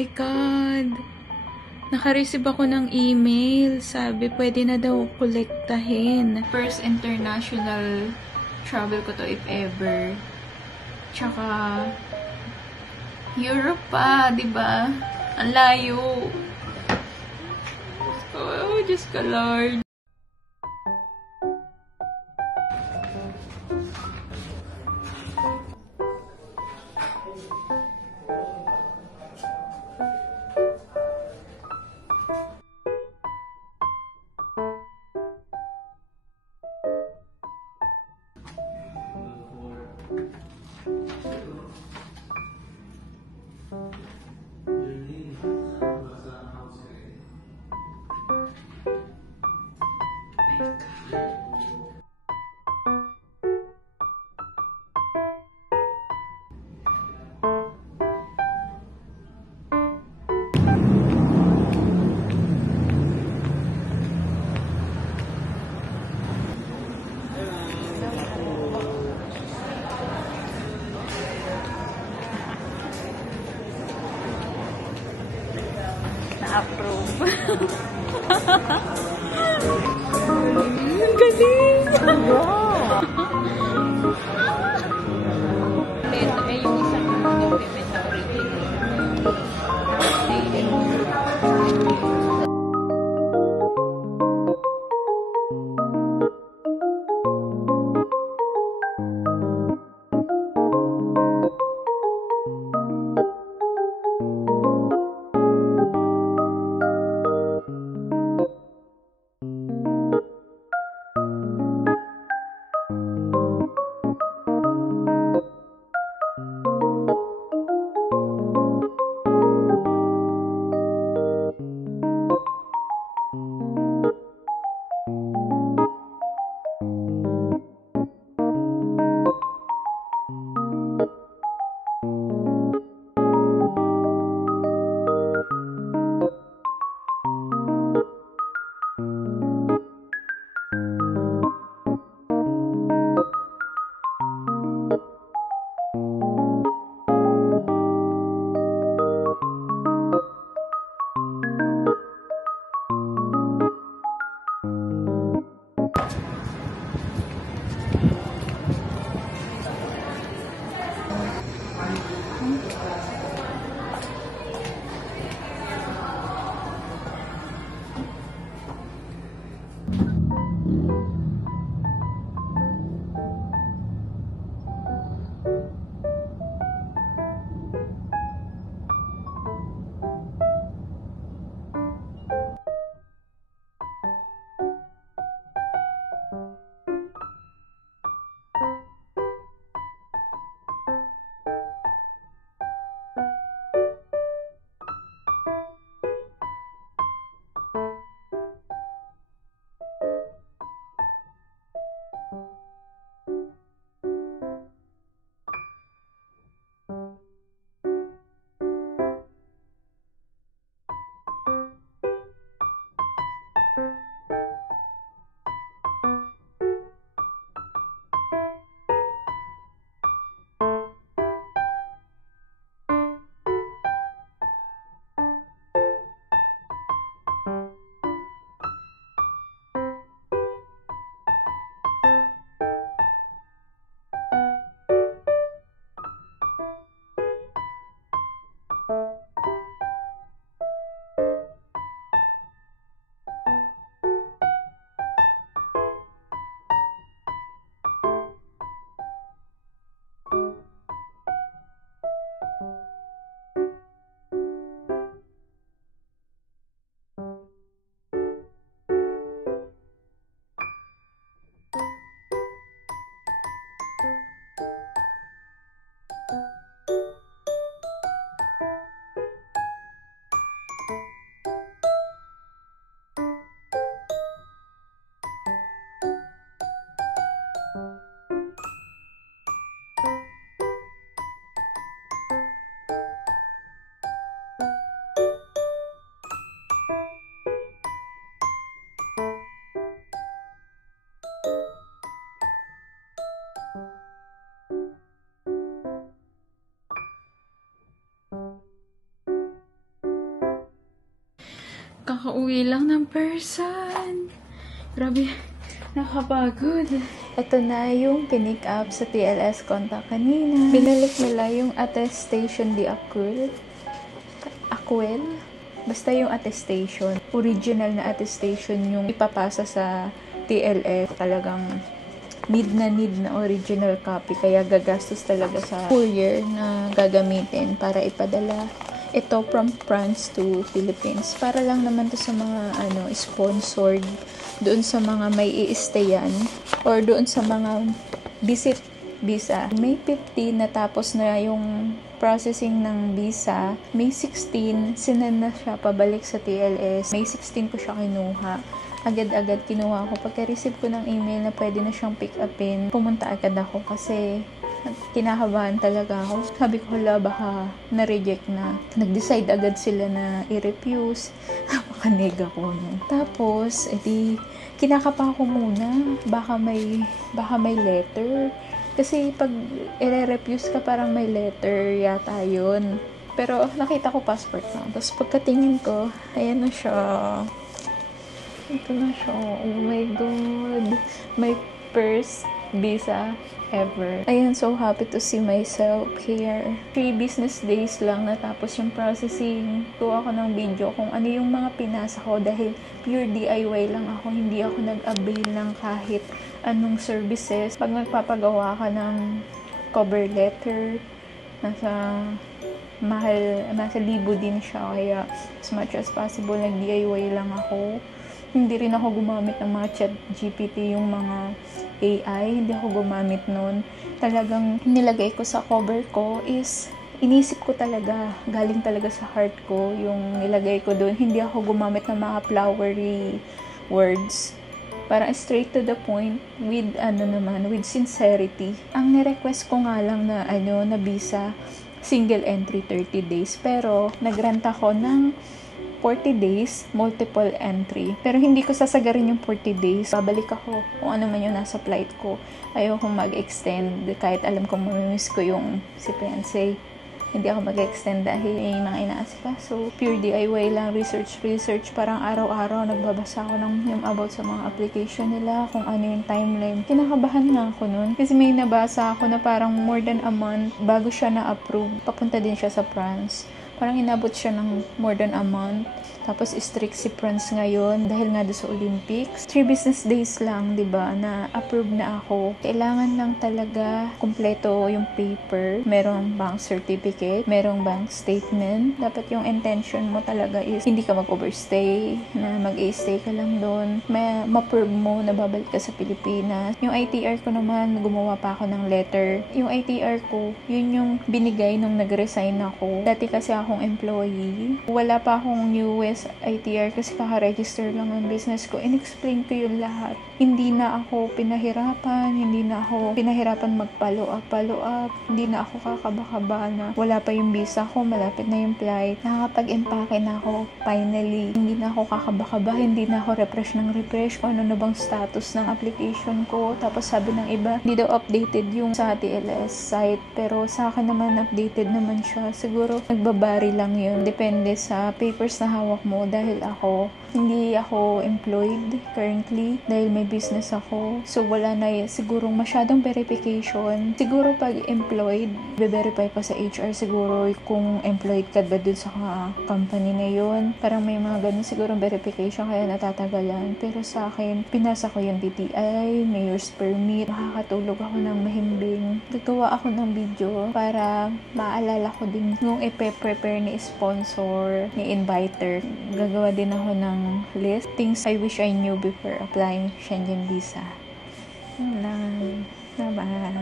my God! Naka-receive ako ng email. Sabi, pwede na daw kolektahin. First international travel ko to if ever. Tsaka, Europe pa, diba? Ang layo. Oh, Diyos ka, Lord. Na-approve. Ang galing! Ito ay yung isang document na original. Kakauwi lang ng person. Grabe, nakapagod. Ito na yung pinick up sa TLS contact kanina. Binalik nila yung attestation di Aquel. Basta yung attestation. Original na attestation yung ipapasa sa TLS. Talagang need na original copy. Kaya gagastos talaga sa courier na gagamitin para ipadala ito from France to Philippines. Para lang naman to sa mga sponsored doon sa mga may i-stayan or doon sa mga visit visa. May 15 natapos na yung processing ng visa. May 16 sinend na siya pabalik sa TLS. May 16 ko siya kinuha. Agad-agad kinuha ko. Pagka-receive ko ng email na pwede na siyang pick upin, pumunta agad ako kasi kinakabahan talaga ako. Sabi ko, hala, baka na-reject na. Nag-decide agad sila na i-refuse. Napakanig ako. No? Tapos, edi, kinakapa ko muna. Baka may letter. Kasi pag i-refuse ka, parang may letter yata yun. Pero nakita ko passport na. Tapos pagkatingin ko, ayan na siya. Ito na siya. Oh my God. My first visa ever. I am so happy to see myself here. 3 business days lang natapos yung processing. Gawa ko ng video kung ano yung mga pinasa ko dahil pure DIY lang ako. Hindi ako nag-avail ng kahit anong services. Pag nagpapagawa ka ng cover letter, nasa libo din siya. Kaya as much as possible, nag-DIY lang ako. Hindi rin ako gumamit ng mga chat GPT, yung mga AI. Hindi ako gumamit nun. Talagang nilagay ko sa cover ko is inisip ko talaga. Galing talaga sa heart ko yung nilagay ko dun. Hindi ako gumamit ng mga flowery words. Parang straight to the point with with sincerity. Ang ni-request ko nga lang na na visa, single entry 30 days. Pero nagrant ako ng 40 days, multiple entry. Pero hindi ko sasagarin yung 40 days. Babalik ako kung ano man yung nasa flight ko. Ayokong mag-extend kahit alam kong mamimiss ko yung si fiancé. Hindi ako mag-extend dahil may mga inaasikaso. Pure DIY lang, research. Parang araw-araw nagbabasa ako yung about sa mga application nila, kung ano yung timeline. Kinakabahan nga ako nun. Kasi may nabasa ako na parang more than a month bago siya na-approve. Papunta din siya sa France. Parang inabot siya ng more than a month. Tapos strict si France ngayon dahil nga doon sa Olympics. 3 business days lang, 'di ba, na approve na ako. Kailangan lang talaga kumpleto yung paper. Merong bank certificate, merong bank statement. Dapat yung intention mo talaga is hindi ka mag-overstay, na mag-stay ka lang doon. Ma-prove mo na babalik ka sa Pilipinas. Yung ITR ko naman, gumawa pa ako ng letter. Yung ITR ko, yun yung binigay nung nag-resign ako. Dati kasi akong employee. Wala pa akong US ITR kasi kaka-register lang ng business ko. In-explain ko yung lahat. Hindi na ako pinahirapan mag-follow up. Hindi na ako kakaba-kaba na wala pa yung visa ko, malapit na yung flight. Nakakapag-empake na ako finally. Hindi na ako kakaba-kaba, hindi na ako refresh kung ano na bang status ng application ko. Tapos sabi ng iba, hindi daw updated yung sa TLS site. Pero sa akin naman, updated naman siya. Siguro nagbabari lang yun. Depende sa papers na hawak mo dahil hindi ako employed currently dahil may business ako. So, wala na sigurong masyadong verification. Siguro pag employed, be-verify pa sa HR siguro kung employed ka ba dun sa company na yun. Parang may mga ganun sigurong verification kaya natatagalan. Pero sa akin, pinasa ko yung DTI, mayor's permit. Makakatulog ako ng mahimbing. Gagawa ako ng video para maalala ko din yung ipe-prepare ni sponsor, ni inviter. Gagawa din ako ng list. Things I wish I knew before applying Schengen visa. Yun lang. Bye-bye.